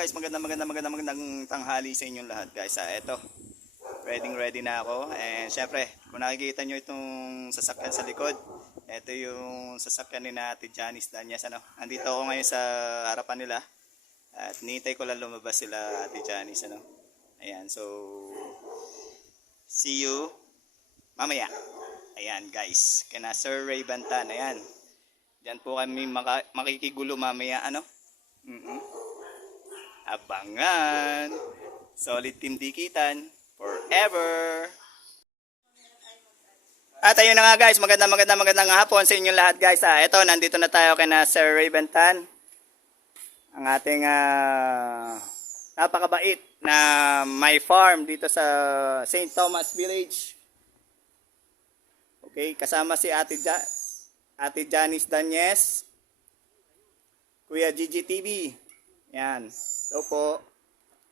guys, magandang tanghali sa inyong lahat guys. Eto, ready na ako. And syempre, kung nakikita nyo itong sasakyan sa likod, eto yung sasakyan ni Ate Janice Danyas. Andito ako ngayon sa harapan nila. At nihintay ko lang lumabas sila Ate Janice. Ayan, so see you mamaya. Ayan guys, kina Sir Ray Bantan. Ayan, diyan po kami makikigulo mamaya. Abangan. Solid team dikitan forever. At ayun na nga guys, magandang hapon sa inyong lahat guys. Ito, nandito na tayo kay na Sir Ray Bantan. Ang ating napakabait na my farm dito sa St. Thomas Village. Okay, kasama si Ate Janice Danyes, Kuya Gigi TV. Yan. So po,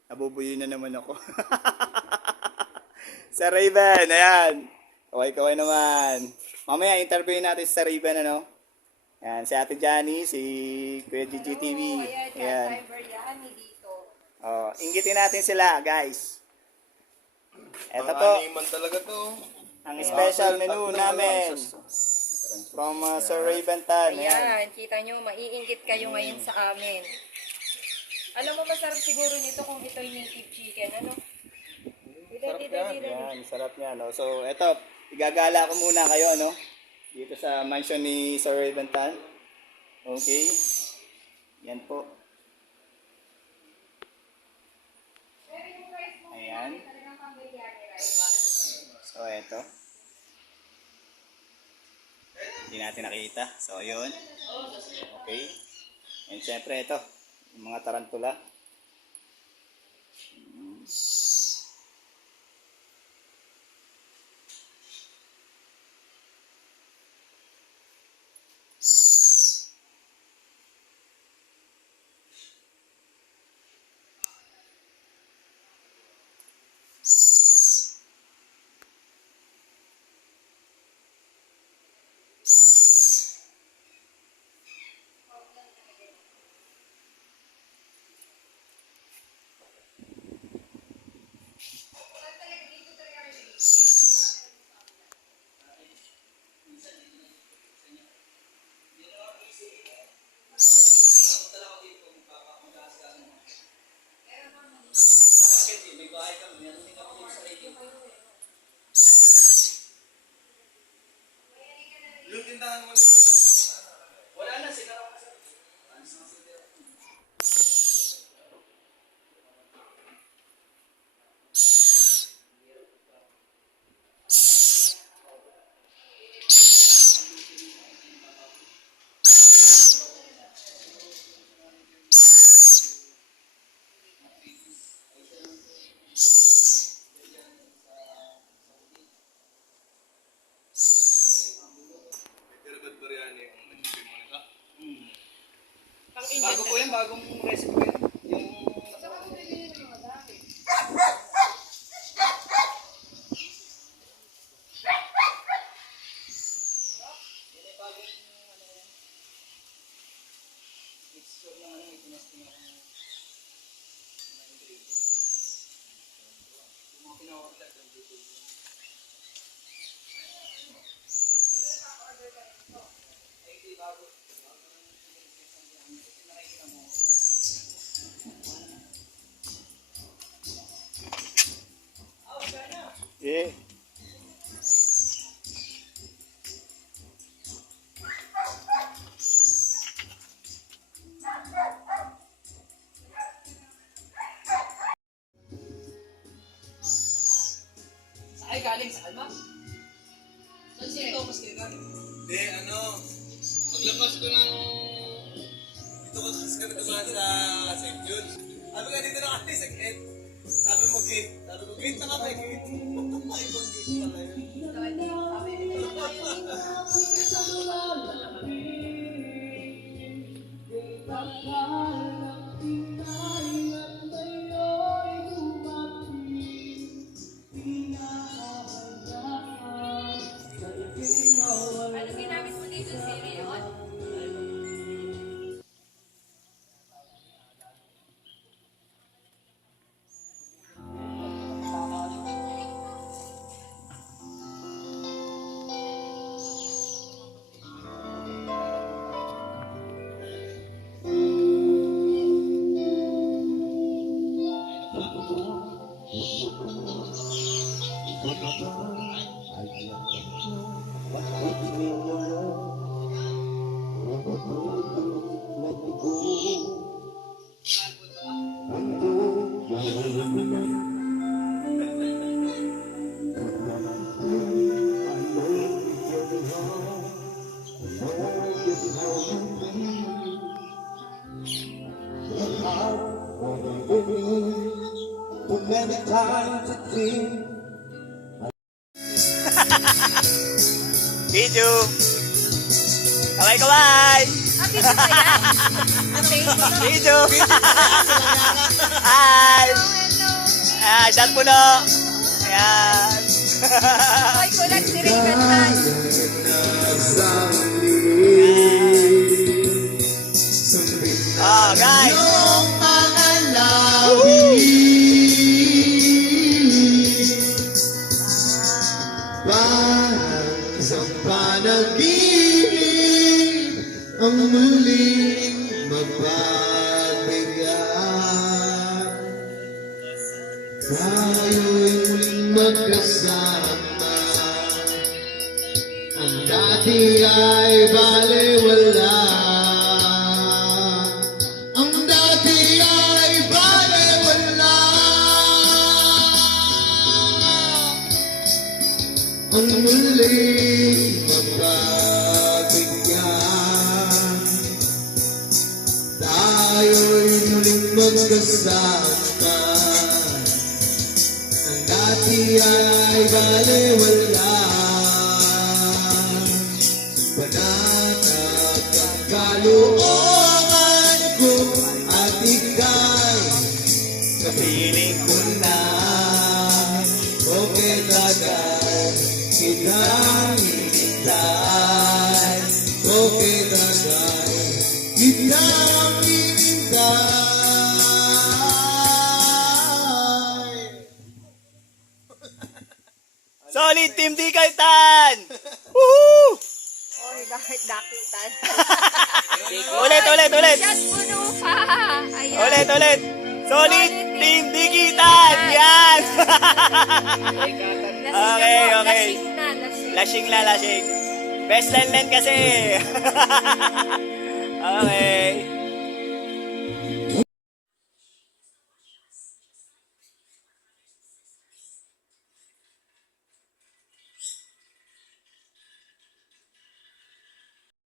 nabubuyo na naman ako. Sa Raven, ayan. Kaway naman. Mamaya interviewin natin sa Raven, Yan, si Ate Janice, si Kuya Gigi TV. Ayan. Oh, inggitin natin sila, guys. Ito po. Talaga to. Ang special menu namin. From Sir Ray Bantan. Ayan, kita nyo, maiinggit kayo ngayon sa amin. Alam mo, masarap siguro nito kung ito yung native chicken, Yan, sarap niya, So, eto, igagala ko muna kayo, dito sa mansion ni Sir Ray Bantan. Okay. Yan po. Ayan. So, eto. Hindi natin nakita. So, yun. Okay. And syempre, ito. Yung mga tarantula. Yung tindahan mo nito, wala na, sigara ka sa... Bago po yan, bagong recipe po yan. Yeah. Ay, galing sa Alma? Saan si Thomas kayo galing? Hindi, maglabas ko ng... Dito ko sa dumaan sa St. Jude. Sabi ka, dito na kami sa gate. Sabi mo, gate. Sabi ko, gate na kami, gate. Ibang gate pala yun. Ano ginamit mo dito, Siri? Video. Kaway-kaway. Happy ba yan? Okay. Video. Hi. Hello. Ah, shot po no. Ayan. Hoy, kulat si Regan Tan. Oh, guys. Isang panaginip ang muling magpabigat. Tayo'y muling magkasama. Ang dati ay balewala. Ang dati ay balewala. Ang muling magbabigyan, tayo'y muling magkasama. Ang dati ay balewala. Panatag ang kalooban ko at ika'y Feeling ko na. okay tagay kitang hinintay. Okay tagay kitang hinintay. Solid Team Di Kaitan! Woohoo! Hoy, bakit dakitan? Ulit. Shot puno pa. Ayan. Ulit. Solid Team Di Kaitan! Yan! Okay. Lasing na, lasing. Lashing. Best line kasi. Okay.